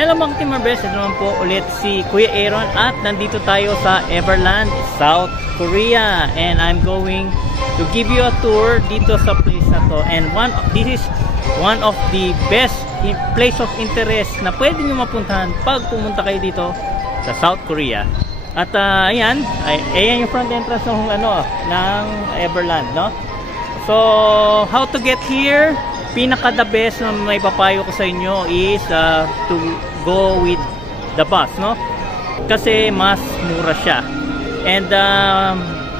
Hello mga Team Marbes, ito naman po ulit si Kuya Aaron at nandito tayo sa Everland, South Korea, and I'm going to give you a tour dito sa place na to. And this is one of the best place of interest na pwede nyo mapuntahan pag pumunta kayo dito sa South Korea. At ayan yung front entrance ng Everland, no? So how to get here? Pinaka the best na may papayo ko sa inyo is to go with the bus, no? Kasi mas mura siya. And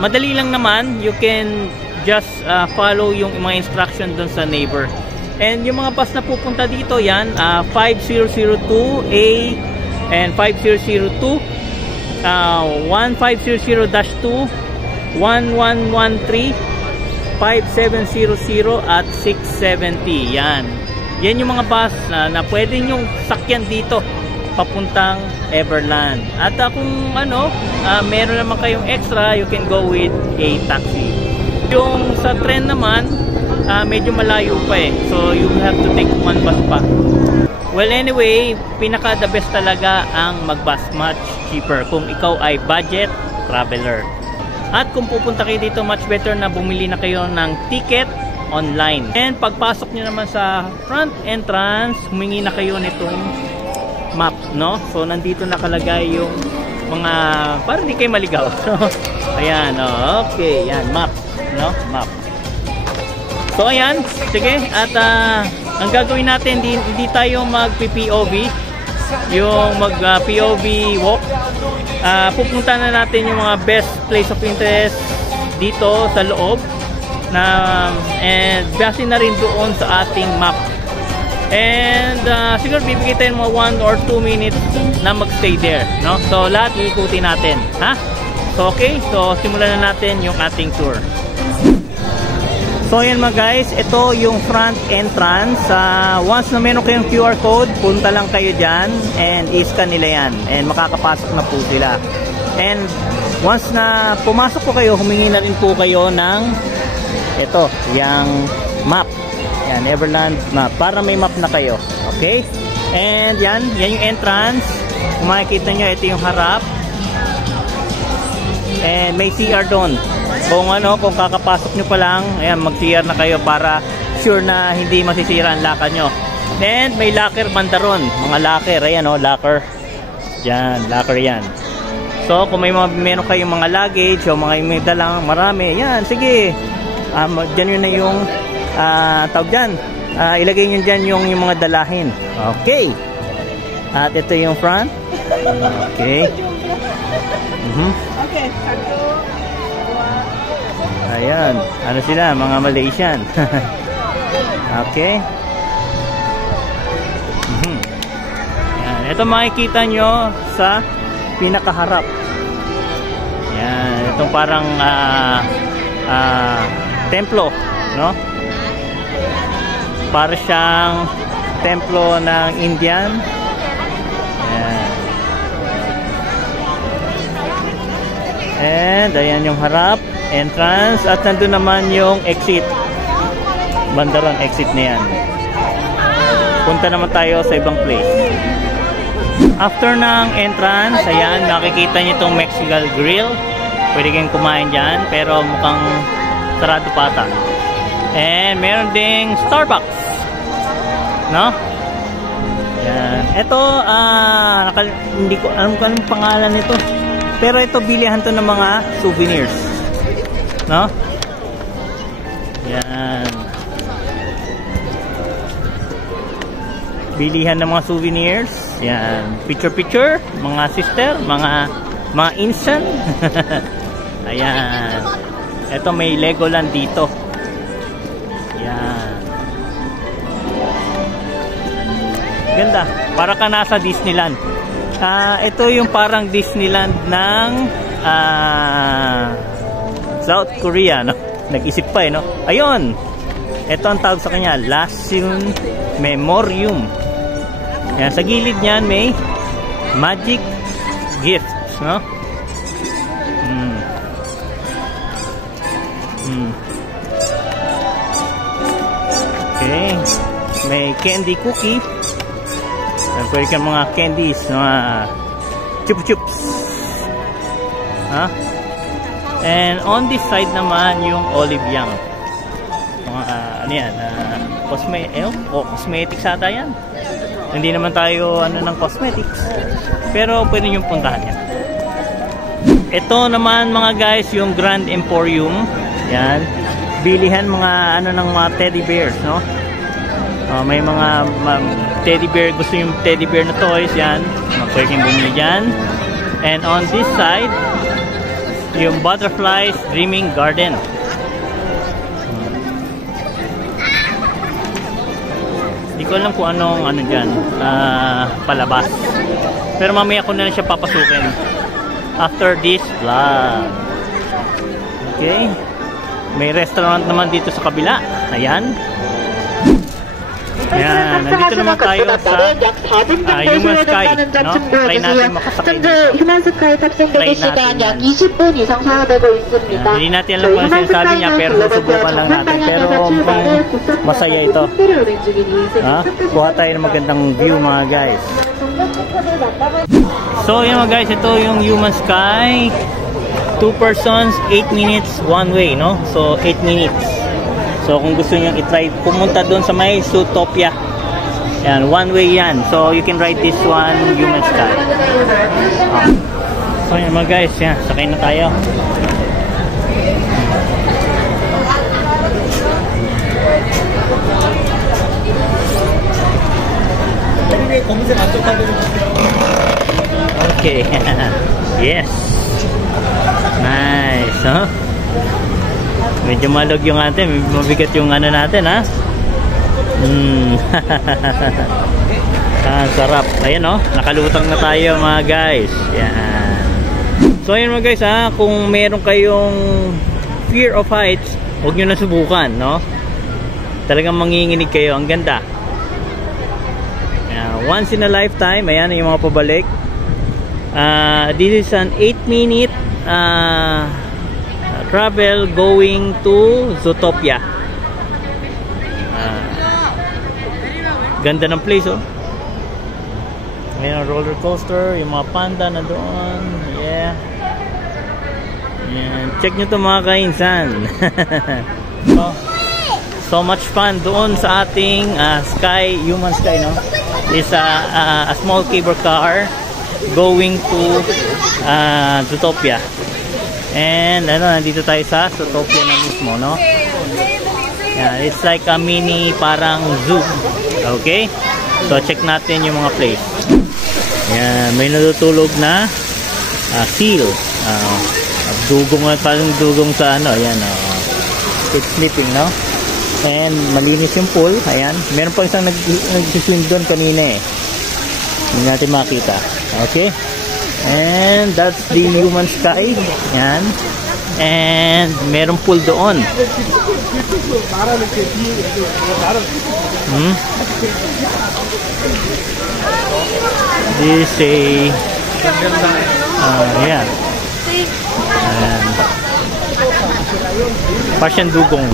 madali lang naman, you can just follow yung mga instruction dun sa neighbor. And yung mga bus na pupunta dito, yan 5002A and 5002, 1500-2, 1113, 5700 at 670. Yan yung mga bus na pwede nyong sakyan dito papuntang Everland. At kung meron naman kayong extra, you can go with a taxi. Yung sa tren naman, medyo malayo pa so you have to take one bus pa. Well, anyway, pinaka the best talaga ang mag-bus, much cheaper kung ikaw ay budget traveler. At kung pupunta kayo dito, much better na bumili na kayo ng ticket online. And pagpasok nyo naman sa front entrance, humingi na kayo nitong map, no? So nandito nakalagay yung mga, para hindi kayo maligaw. Ayan, okay, yan, map, no? Map. So ayan, sige, at ang gagawin natin, hindi tayo mag-POV, yung mag-POV walk. Pupunta na natin yung mga best place of interest dito sa loob and base na rin doon sa ating map. And siguro bibigay tayo mga 1 or 2 minutes na magstay there, no? So lahat iikutin natin, ha? So okay, so simulan na natin yung ating tour. So yan mga guys, ito yung front entrance. Once na meron kayong QR code, punta lang kayo dyan and i-scan nila yan and makakapasok na po sila. And once na pumasok po kayo, humingi na rin po kayo ng ito, yung map. Yan, Everland map, para may map na kayo. Okay? And yan yung entrance. Kung makikita nyo, ito yung harap. And may CR doon. Kung kakapasok nyo pa lang, ayan, mag-CR na kayo para sure na hindi masisira ang lakad nyo. And may locker banda ron, mga locker, ayan locker. Yan, locker yan. So kung meron kayong mga luggage o may dalang marami, yan, sige. Dyan yun na yung tawag dyan. Ilagay nyo dyan yung mga dalahin. Okay. At ito yung front. Okay. Okay. Ayan, sila, mga Malaysian. Okay. Ayan, ito makikita nyo sa pinakaharap. Ayan, itong parang templo, no? Para siyang templo ng Indian. Ayan. And ayan yung harap, entrance, at nandun naman yung exit. Bandarang exit na yan. Punta naman tayo sa ibang place. After ng entrance, ayan, makikita nyo itong Mexican Grill. Pwede kayong kumain dyan, pero mukhang sarado pata. And meron ding Starbucks, no? Yan. Ito, hindi ko alam kung anong pangalan nito. Pero ito, bilihan to ng mga souvenirs, no? Yan. Bilihan ng mga souvenirs. Yan. Picture-picture, mga sister, mga instant. Ayan. Ito, may Legoland dito. Yan. Ganda. Para ka nasa Disneyland. Ito yung parang Disneyland ng South Korea, no? Nag-isip pa no? Ayun. Ito ang tawag sa kanya, Lasun Memorium. Yan, sa gilid niyan may Magic Gifts, no? Okay. May candy cookie. Pwede ka mga candies, mga chup-chups. Ha? And on this side naman yung Olive Young. Mga ano yan, cosmetics ata yan. Hindi naman tayo ng cosmetics. Pero pwede nyo puntahan yan. Ito naman mga guys, yung Grand Emporium. Yan. Bilihan mga ng mga teddy bears, no? May mga teddy bear, gusto yung teddy bear na toys, yan. Pwede yung bumili dyan. And on this side, yung Butterflies Dreaming Garden. Hindi ko alam kung anong dyan, palabas. Pero mamaya ko na lang siya papasukin after this vlog. Okay. May restaurant naman dito sa kabila. Ayan. Ayan, nandito naman tayo sa Human Sky, no? Try natin makasakay dito. Try natin yan. Hindi natin alam kung ano sinasabi niya, pero susubukan lang natin. Pero masaya ito. Kuha tayo ng magandang view mga guys. So yun mga guys, ito yung Human Sky. 2 persons, 8 minutes, one way, no? So 8 minutes. So kung gusto niyo i-try, pumunta doon sa may Zootopia. Yan, one way yan. So you can ride this one, Human Sky. So yan mga guys, yan, sakay na tayo. Okay. Yes. Nice, huh? Medyo malog yung atin, mabigat yung natin, ha? Sarap. Ayan, oh, nakalutang na tayo mga guys. Yan. So ayan mga guys, ha, kung meron kayong fear of heights, huwag nyo na subukan, no? Talagang manginginig kayo, ang ganda. Once in a lifetime. Ayan yung mga pabalik. This is an 8-minute travel going to Zootopia. Ganda ng place, oh. Mayroon roller coaster, yung mga panda na doon. Yeah. Yan. Check nyo to mga kainsan. So much fun doon sa ating Human Sky, no? Is a small cable car going to Zootopia. And nandito tayo sa Zootopia na mismo, no? Yeah, it's like a mini parang zoo. Okay? So check natin yung mga place. Yan, may natutulog na seal. Dugong, parang dugong sa yan, it's sleeping, no? And malinis yung pool. Ayan, meron pa isang nag-swim doon kanina, eh. Hindi natin makita. Okay? And that's the Human Sky. Yan. And meron pool doon. This is yeah. Ayan. Persian dugong.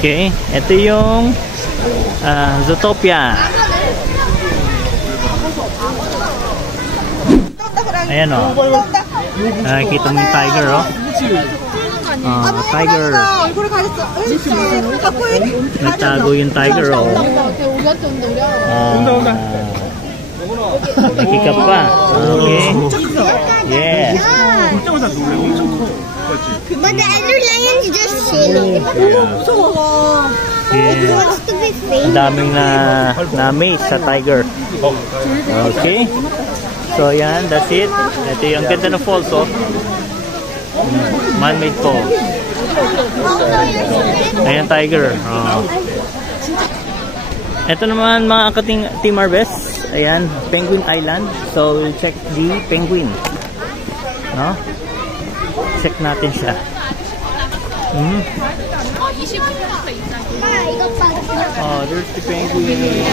Okay. Ito yung Zootopia. Ayan, o. Nakikita mo yung tiger, o. Tiger. Nagtago yung tiger, o. Nakikap pa. Okay. Yeah. But the other lion is just chilling. Yeah. Ang daming na-amaze sa tiger. Okay. So yan, that's it. Ito yung ganda ng falls, oh. Man-made falls. Ayan, tiger. Ito naman mga Team Harvest. Ayan, Penguin Island. So we'll check the penguin. No? Check natin siya. Oh, there's the penguin.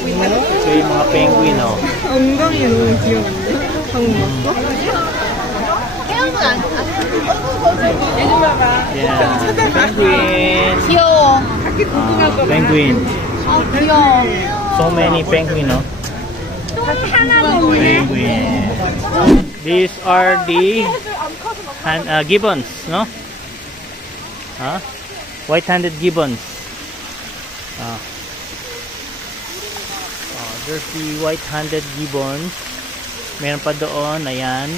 Ito yung mga penguin, oh. 엉덩이 너무 귀여운데? 방금 봤어? Yeah, penguin. 귀여워. Penguin. 아, 귀여워. So many penguin, no? 똥 하나도 없네. Penguin. These are the gibbons, no? Huh? White-handed gibbons. There's the white-handed gibbons. Meron pa doon, ayan.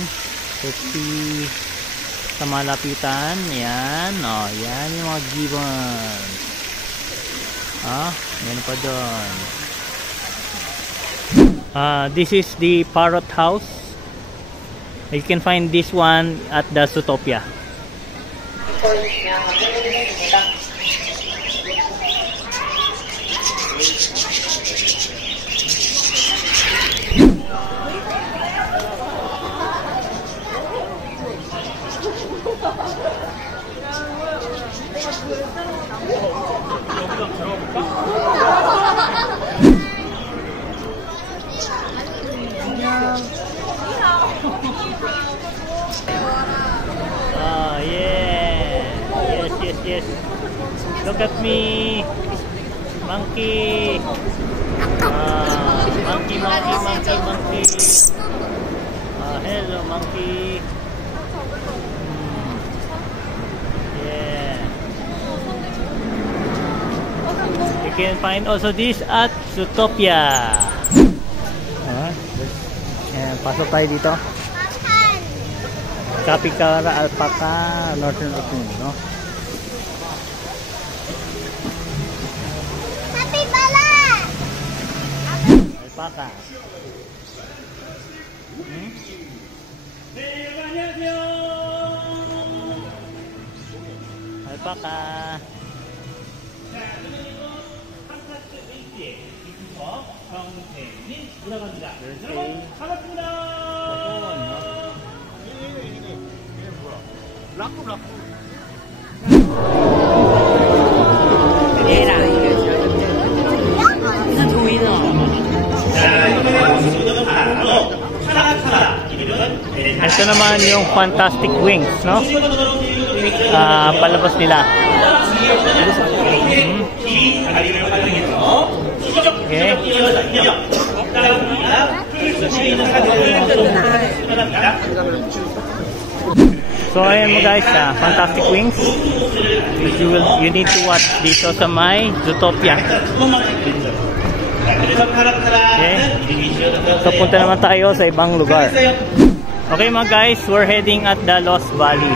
Let's see sa malapitan. Ayan. Yan yung mga gibbons. Meron pa doon. This is the parrot house. You can find this one at the Zootopia. Yes. Look at me, monkey. Monkey. Hello, monkey. Yeah. You can find also this at Zootopia. Pasok tayo dito. Capybara, alpaca, northern raccoon, no? Alpaca. Alpaca. Ito naman yung Fantastic Wings, no? Palabas nila. Okay. So ayan mo guys, Fantastic Wings. You need to watch dito sa my Zootopia. Okay. So punta naman tayo sa ibang lugar. Okay mga guys, we're heading at the Lost Valley.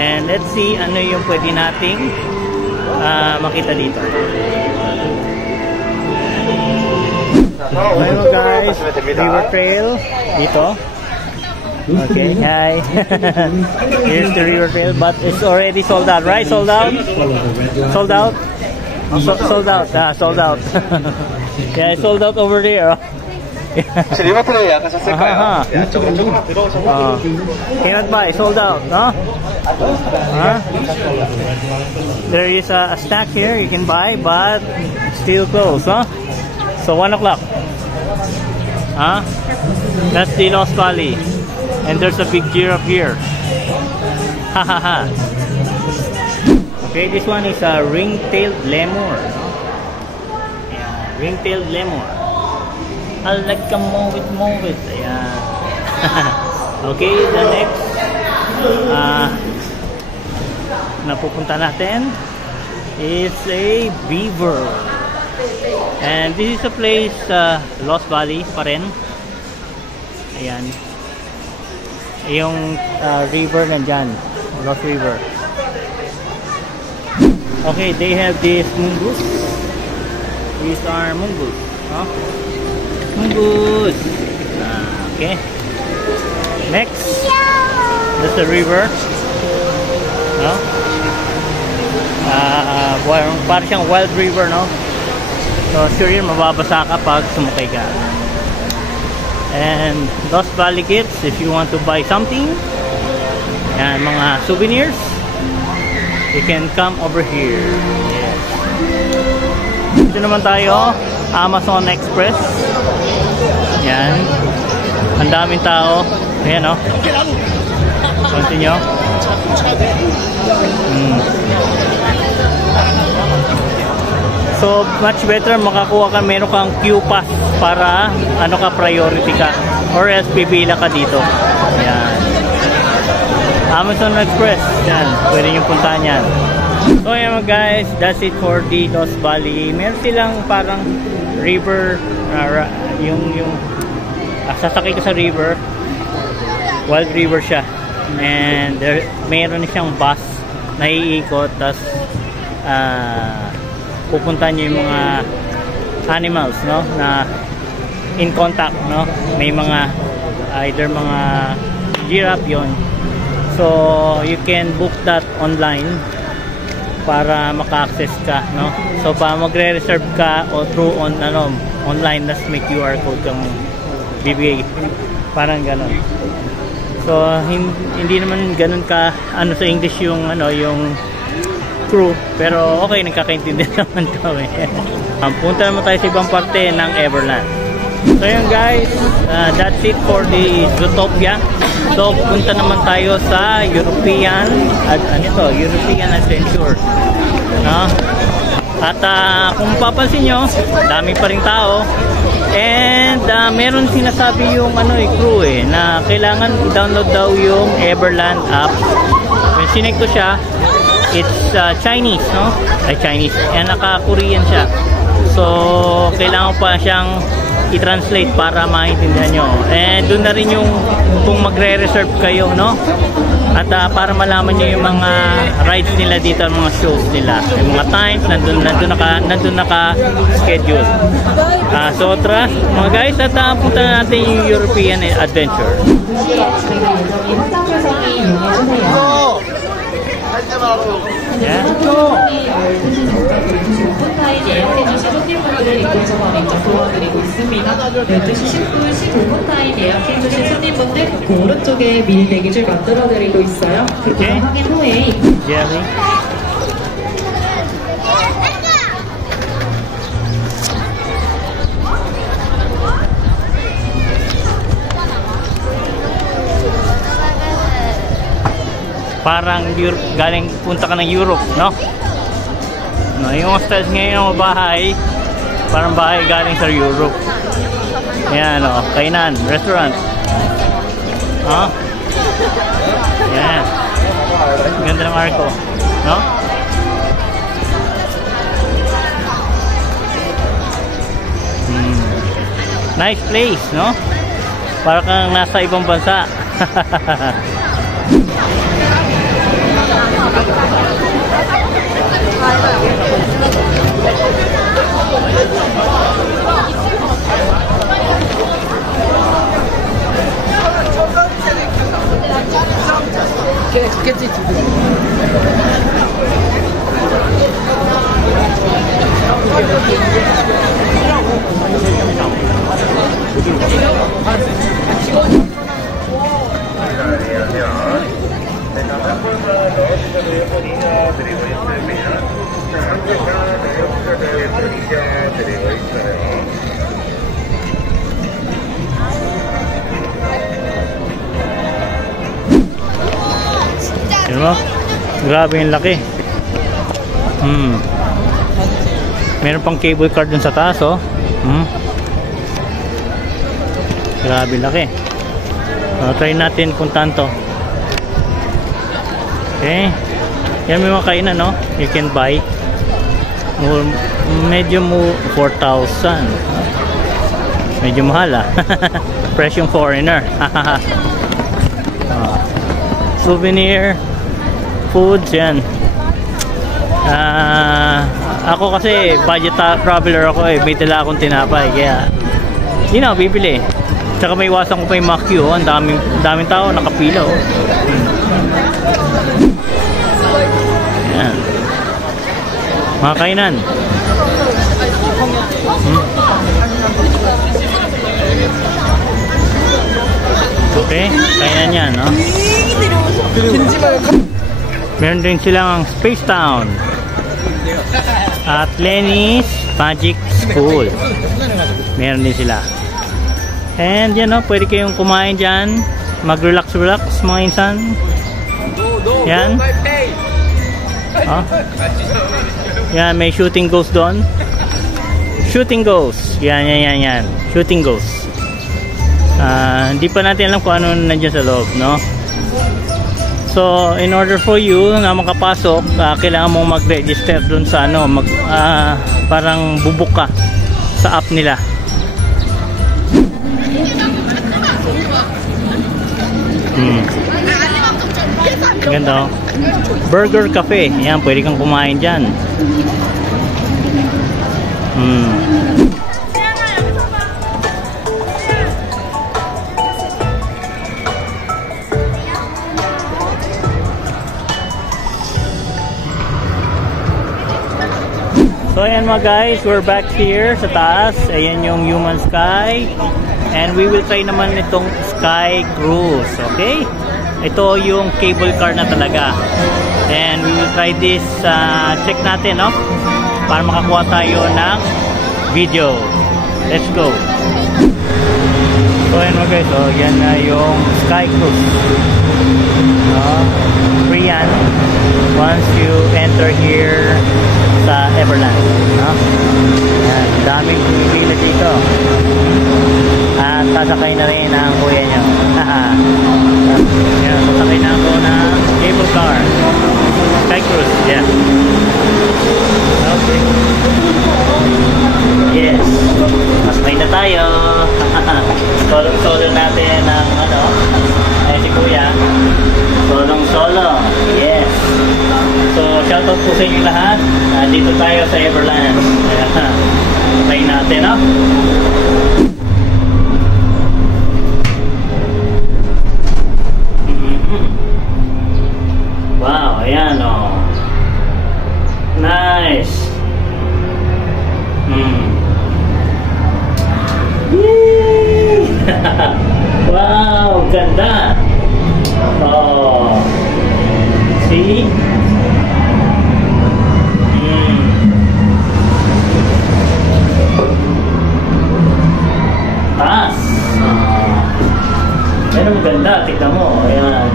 And let's see ano yung pwede nating makita dito. Okay mga guys, river trail dito. Okay, hi. Here's the river trail, but it's already sold out, right? Sold out? Sold out? Sold out. Sold out. Yeah, it's sold out over there. Cannot buy, sold out, no? There is a stack here you can buy, but still closed, huh? So 1 o'clock. That's the Lost Valley. And there's a big giraffe here. Okay, this one is a ring-tailed lemur. Yeah, ring-tailed lemur. I like to move it. Ayan. Okay, the next napupunta natin is a beaver. And this is a place, Lost Valley pa rin. Ayan. Yung river nandyan, Lost River. Okay, they have this mungus. These are mungus, no? Mungus. Okay. Next, that's the river. No? Parang siyang wild river, no? So sure yun, mababasa ka pag sumukay ka. And Lost Valley Gifts, if you want to buy something, yan, mga souvenirs, you can come over here. Yes. Dito naman tayo, Amazon Express. Yan. Ang daming tao. Ayan, no? Continue. So much better makakuha ka, meron kang queue pass para ano ka, priority ka, or else pipila ka dito. Yan. Amazon Express, yan, pwede nyo puntahan yan. So yan guys, that's it for the Lost Valley. Meron silang parang river, sasakay ka sa river, wild river siya, and there, meron siyang bus na iikot, tas pupunta nyo yung mga animals, no, na in contact, no, may mga either mga giraffe yon. So you can book that online para maka-access ka, no. So pa magre-reserve ka o through online, nas may QR code kang bibigay, parang ganon. So hindi naman ganun ka sa English yung yung crew, pero okay, nagkakaintindihan naman kami. Punta naman tayo sa ibang parte ng Everland. So yun guys, that's it for the Zootopia. So punta naman tayo sa European Adventure, no? At kung papansin nyo, dami pa rin tao, and meron sinasabi yung crew na kailangan i-download daw yung Everland app. When sinek ko siya, it's Chinese, no? Ay, Chinese, naka-Korean siya, so kailangan pa siyang i-translate para maintindihan nyo. And doon na rin yung kung magre-reserve kayo, no? At para malaman nyo yung mga rides nila dito, mga shows nila, yung mga times, nandun naka-schedule. So tara mga guys, at punta natin yung European Adventure. Yeah. 예약해주신 손님분들을 입구에서 먼저 도와드리고 있습니다. 12시 10분 15분 타임 예약해주신 손님분들 그 오른쪽에 미리 대기줄 만들어드리고 있어요. 그리고 확인 후에 parang galing punta ka ng Europe, no? Yung styles ngayon ng bahay, parang bahay galing sa Europe. Yan, kainan, restaurant. Yan. Ganda ng arko, no? Nice place, no? Para kang nasa ibang bansa. Yun mo? Grabe yung laki. Meron pang cable car dun sa taas, oh. Grabe laki. Try natin puntahan to. Okay. Yan, may mga kainan, no? You can buy. Medyo 4,000. Medyo mahal, Fresh yung foreigner. Souvenir, foods, yan. Ako kasi budget traveler ako, may dala akong tinapay, kaya hindi na ako bibili. Tsaka may iwasan ko pa yung mga queue, ang daming tao nakapila, yan. Mga kainan. Okay, kainan yan, no? Meron din silang Space Town at Lenny's Magic School. Meron din sila. And yan, no, pwede kayong kumain dyan, mag-relax mga insan. Yan. Yan, may shooting goes doon. Shooting Ghost. Yan. Shooting Ghost. Hindi pa natin alam kung ano nandiyan sa loob, no? So, in order for you na makapasok, kailangan mong mag-register dun sa ano, parang bubuk ka sa app nila. Ganda, oh. Burger Cafe. Yan, pwede kang kumain dyan. So ayan mga guys, we're back here sa taas. Ayan yung Human Sky. And we will try naman itong Sky Cruise. Okay? Ito yung cable car na talaga. And we will try this. Check natin, no? Para makakuha tayo ng video. Let's go. So ayan mga guys, so yan na yung Sky Cruise. Free yan once you enter here sa Everland, no? Yan, daming pila dito. At sasakay na rin ang kuya nyo. Yan, sasakay na ako ng cable car. Sky Cruise, yeah. Okay. Yes. Masakay na tayo. Solo natin ang ano. Ay si kuya. Solo. Yes. So, shoutout po sa inyo lahat. Dito tayo sa Everland. Try natin, no? Wow, ayan, oh. Nice. Yay! Wow, ganda. Oh. See? Taas. Pero maganda, tignan mo. Ayan.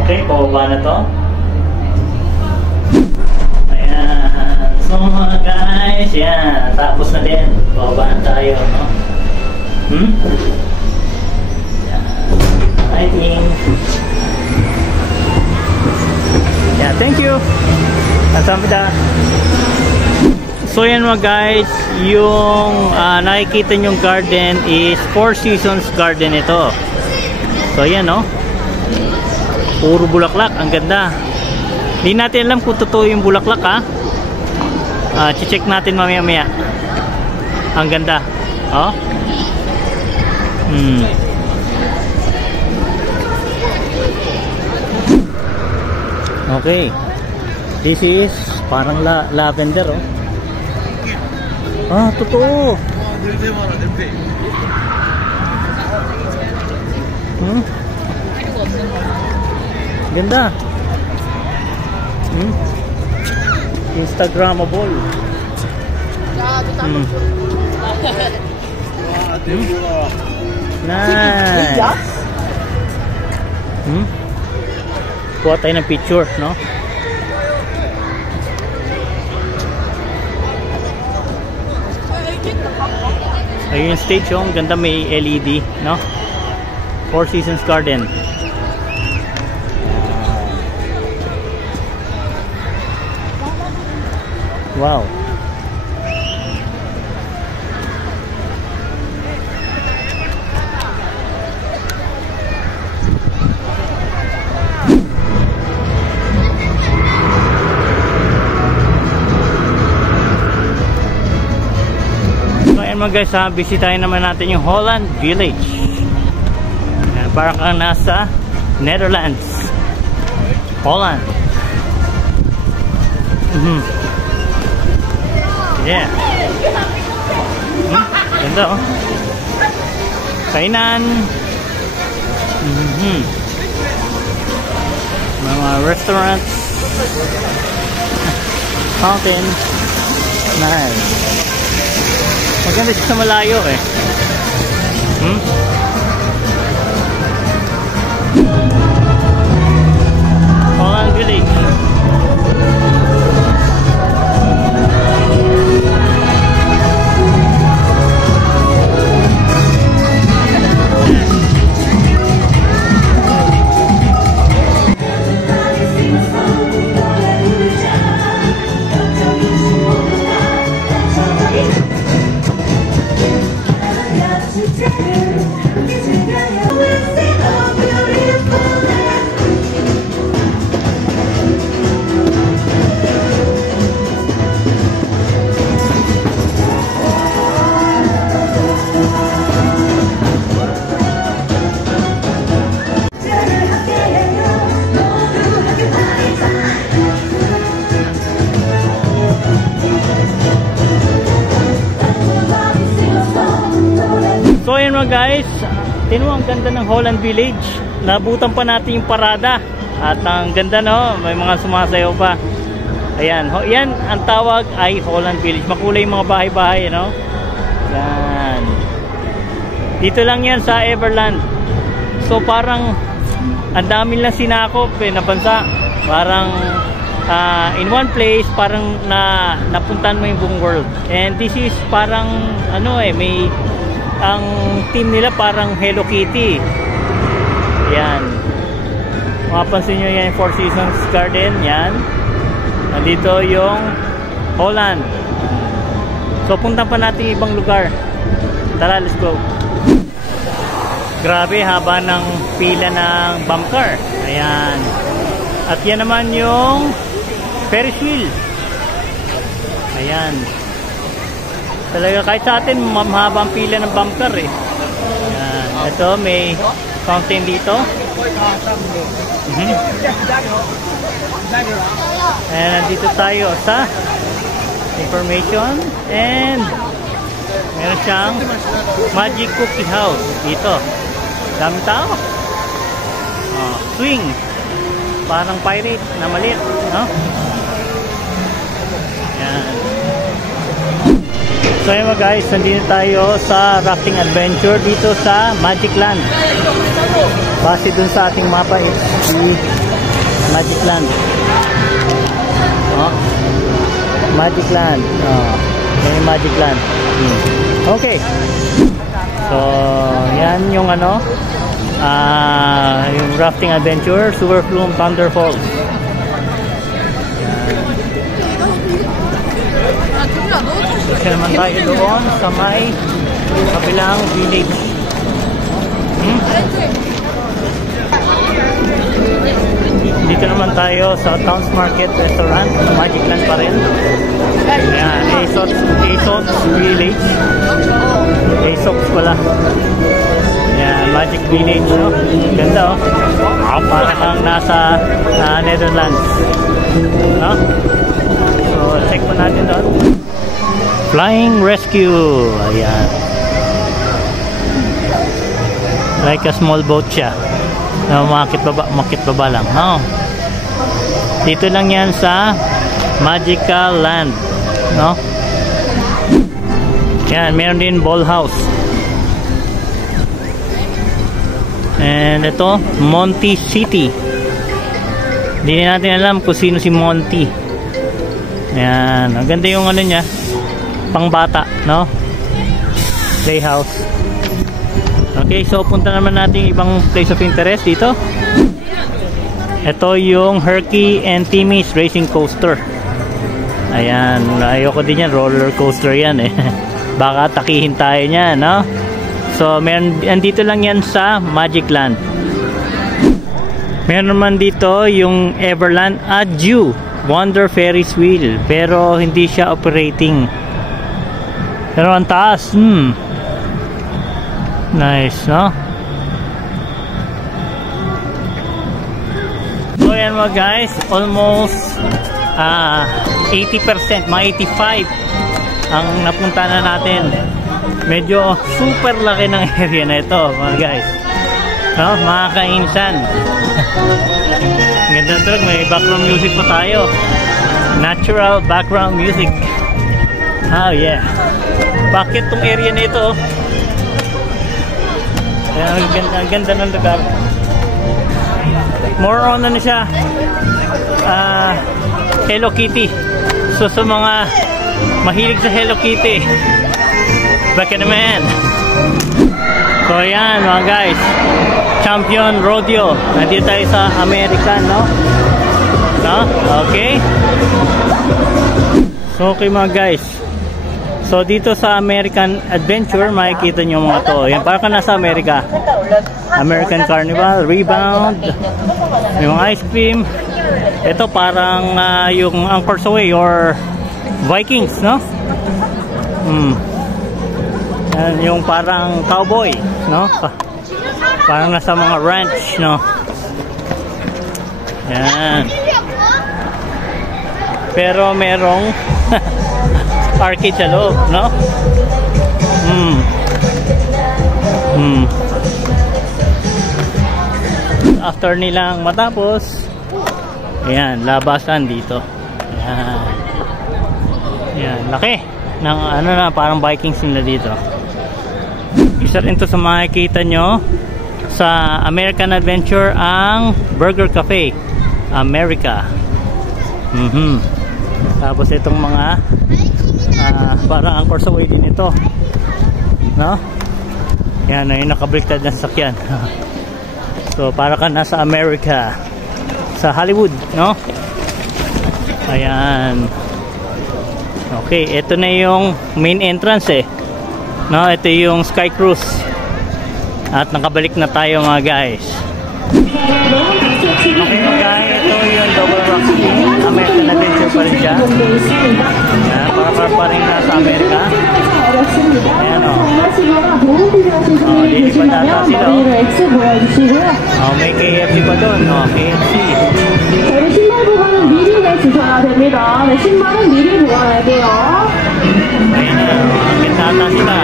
Okay, pababa na to. Ayan. So mga guys, yan. Tapos na din. Pababa na tayo, no? I think. Yeah, thank you. Kamsahamnida. So yan mga guys, yung nakikita nyong garden is Four Seasons garden ito. So yan, no? Puro bulaklak, ang ganda. Hindi natin alam kung totoo yung bulaklak, ha? Check natin mamaya-maya. Ang ganda. Oh. Okay. This is parang lavender, oh. Totoo. Ganda. Instagrammable. Nice. Kuha tayo ng picture, no? Ayun yung stage, oh. Ang ganda, may LED, no? Four Seasons Garden. Wow. Mga guys, bisitahin naman natin yung Holland Village. Para kang nasa Netherlands, Holland. Yeah. Ganda, oh. Kainan. Mga restaurants. Fountain. Nice. Maganda siya sa malayo, eh. Holland Village. So ayun mga guys, tinuwa ang ganda ng Holland Village. Nabutan pa natin yung parada. At ang ganda, no, may mga sumasayaw pa. Ayan, yan ang tawag ay Holland Village. Makulay yung mga bahay-bahay, no. Yan. Dito lang yan sa Everland. So parang ang dami lang sinakop na bansa. Parang in one place parang napuntan mo yung buong world. And this is parang may ang team nila parang Hello Kitty. Yan. Mapapansin nyo yan, Four Seasons Garden. Yan. Nandito yung Holland. So punta pa natin ibang lugar. Tara, let's go. Grabe, haba ng pila ng bump car. Ayan. At yan naman yung Ferris wheel. Ayan. Talaga kahit sa atin mahabang pila ng bump car eh. Ayan. Ito may fountain dito. And nandito tayo sa information. And meron siyang Magic Cookie House dito. Dami tao. Swing. Parang pirate na maliit, no? Ayan. So yun mga guys, nandito tayo sa rafting adventure dito sa Magic Land. Base dun sa ating mapa, it's the Magic Land. Magic Land. Yan yung Magic Land. Okay. So yan yung yung rafting adventure, Super Flume Thunder Falls. Kasi naman tayo doon sa may kabilang village. Dito naman tayo sa Towns Market Restaurant, Magic Land pa rin. Ayan, ASOS Village. ASOS pala. Ayan, Magic Village, no? Ganda, oh. Para kang nasa Netherlands, no? So check po natin doon. Flying Rescue. Ayan. Like a small boat siya. Makit baba lang. No? Dito lang yan sa Magical Land. No? Yan. Meron din ball house. And ito, Monty City. Hindi natin alam kung sino si Monty. Ayan. Ang ganda yung niya. Pangbata, no? Playhouse. Okay, so punta naman natin ibang place of interest dito. Ito yung Herky and Timmy's Racing Coaster. Ayan, ayoko din yan, roller coaster yan eh. Baka takihin tayo niyan, no? So, andito lang yan sa Magic Land. Meron naman dito yung Everland Adieu Wonder Ferris Wheel, pero hindi siya operating. Pero ang taas, nice, no? So yan mga guys, almost 80%, mga 85 ang napunta na natin. Medyo super laki ng area na ito mga guys, no? Mga kainsan. Ganda talaga, may background music pa tayo. Natural background music. Oh yeah. Bakit tong area na ito? Ang ganda ng lugar. more on ano siya, Hello Kitty. So sa mga mahilig sa Hello Kitty, back in the man. So ayan mga guys, Champion Rodeo. Nandito tayo sa American, no? Okay. So okay mga guys, so dito sa American Adventure makikita nyo mga to. Yan, para ka nasa Amerika. American Carnival, Rebound, yung ice cream. Ito parang yung Anchor's Away or Vikings, no? Yan, yung parang cowboy, no? Parang nasa mga ranch, no? Yan. Pero merong arcade sa loob, no? After nilang matapos, ayan, labasan dito. Ayan. Ayan, laki ng ano na, parang Vikings nila dito. Isa rin to sa makikita nyo sa American Adventure, ang Burger Cafe America. Tapos itong mga parang Anchor's Away din ito, no? Yan, yung nakabliktad na sasakyan. So para ka nasa America, sa Hollywood, no? Ayan. Okay, ito na yung main entrance no? Ito yung Sky Cruise. At nakabalik na tayo mga guys. Okay mga guys, ito yung Double Rock Ski. American Adventure pa rin siya. Para pa rin nasa Amerika. Ayan o. Lilipad nata sila o. May KFC pa doon. KFC. 신발 보관은 미리 내주셔야 됩니다. 네, 신발은 미리 보관해야 돼요. Ayan na. Akit nata sila.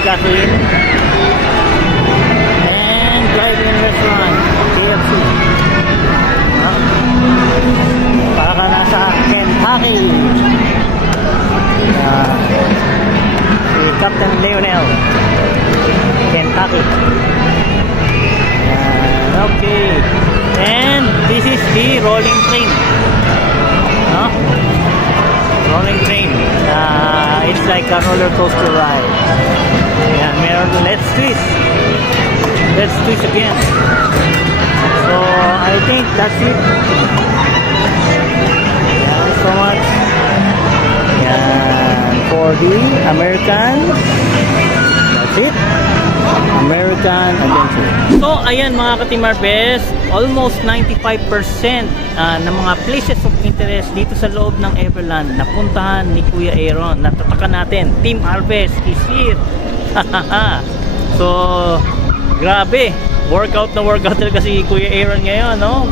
Gasoline and drive-in restaurant, KFC. Para ka nasa Kentucky. Si Captain Leonel, Kentucky. Okay, and this is the rolling train. Rolling train. It's like a roller coaster ride. Yeah, meron, let's twist again. So I think that's it. Yeah, so much. Yeah, for the American, that's it, American Adventure. So ayan mga ka-Teamarbes, almost 95% ng mga places of interest dito sa loob ng Everland napuntahan ni Kuya Aaron. Natatakan natin, Team Arbes is here. So grabe, workout talaga si Kuya Aaron ngayon, no?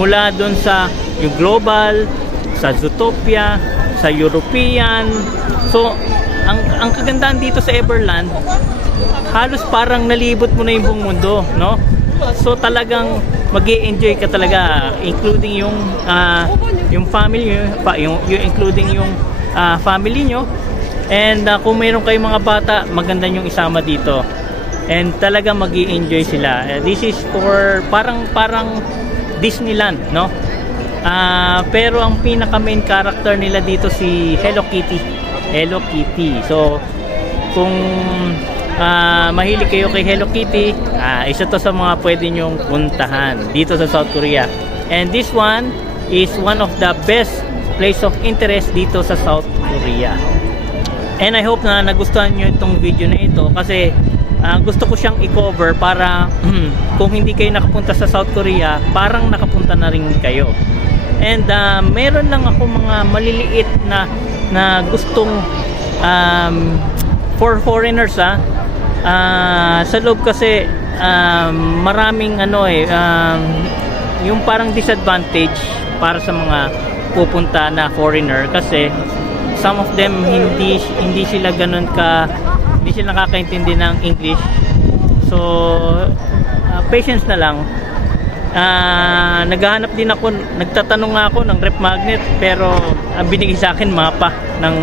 Mula dun sa yung global, sa Zootopia, sa European. So ang kagandahan dito sa Everland, halos parang nalibot mo na yung buong mundo, no? So talagang mag-i-enjoy ka talaga, including yung family, including yung family nyo. And kung mayroon kayong mga bata, maganda yung isama dito. And talaga mag-i-enjoy sila. This is for parang Disneyland, no? Pero ang pinaka main character nila dito si Hello Kitty. Hello Kitty. So kung mahilig kayo kay Hello Kitty, isa to sa mga pwede nyong puntahan dito sa South Korea. And this one is one of the best place of interest dito sa South Korea. And I hope na nagustuhan nyo itong video na ito, kasi gusto ko siyang i-cover para kung hindi kayo nakapunta sa South Korea, parang nakapunta na rin kayo. And meron lang ako mga maliliit na gustong for foreigners, sa loob kasi maraming yung parang disadvantage para sa mga pupunta na foreigner, kasi some of them hindi sila nakakaintindi ng English. So patience na lang. Naghahanap din ako, nagtatanong nga ako ng rep magnet, pero ang binigay sa akin mapa ng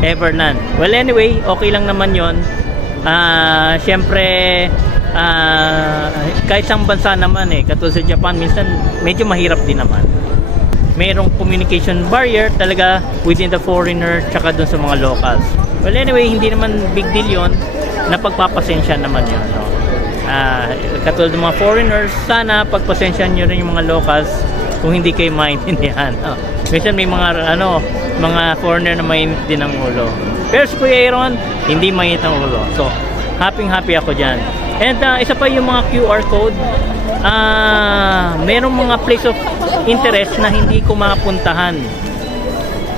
Everland. Well anyway, okay lang naman yon. Syempre kahit isang bansa naman katulad sa Japan, minsan medyo mahirap din naman. Mayroong communication barrier talaga within the foreigner tsaka dun sa mga locals. Well anyway, hindi naman big deal yon, napagpapasensya naman yun, no? Katulad ng mga foreigners, sana pagpasensyahan nyo rin yung mga locals kung hindi kayo maintindihan. Minsan may mga mga foreigner na mainit din ang ulo, pero si Kuya Aaron hindi mainit ang ulo. So happy ako dyan. And isa pa yung mga QR code, merong mga place of interest na hindi ko mapuntahan.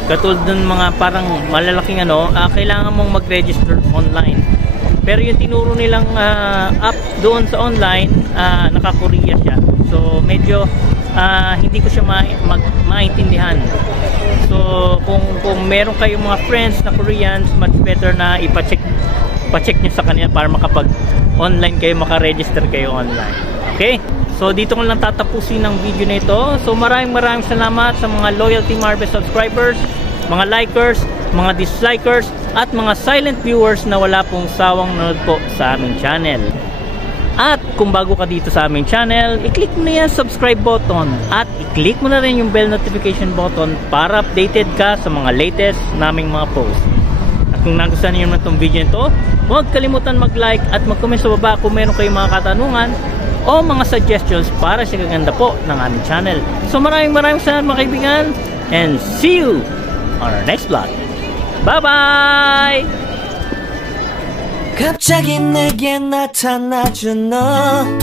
Katulad ng mga parang malalaking kailangan mong mag-register online. Pero yung tinuro nilang app doon sa online, naka-Korea siya. So medyo hindi ko siya maintindihan. So kung meron kayong mga friends na Koreans, much better na ipa-check nyo sa kanila para makapag-online kayo, maka-register kayo online. Okay? So dito ko lang tatapusin ang video na ito. So maraming salamat sa mga loyal Team Harvest subscribers, mga likers, mga dislikers, at mga silent viewers na wala pong sawang nanood po sa aming channel. At kung bago ka dito sa aming channel, i-click mo na yung subscribe button at i-click mo na rin yung bell notification button para updated ka sa mga latest naming mga posts. At kung nagustuhan niyo naman itong video nito, huwag kalimutan mag-like at mag-comment sa baba kung meron kayong mga katanungan o mga suggestions para sa kaganda po ng aming channel. So maraming salamat mga kaibigan, and see you on our next vlog. Bye-bye! 갑자기 내게 나타나준 너,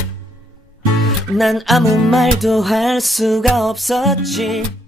난 아무 말도 할 수가 없었지.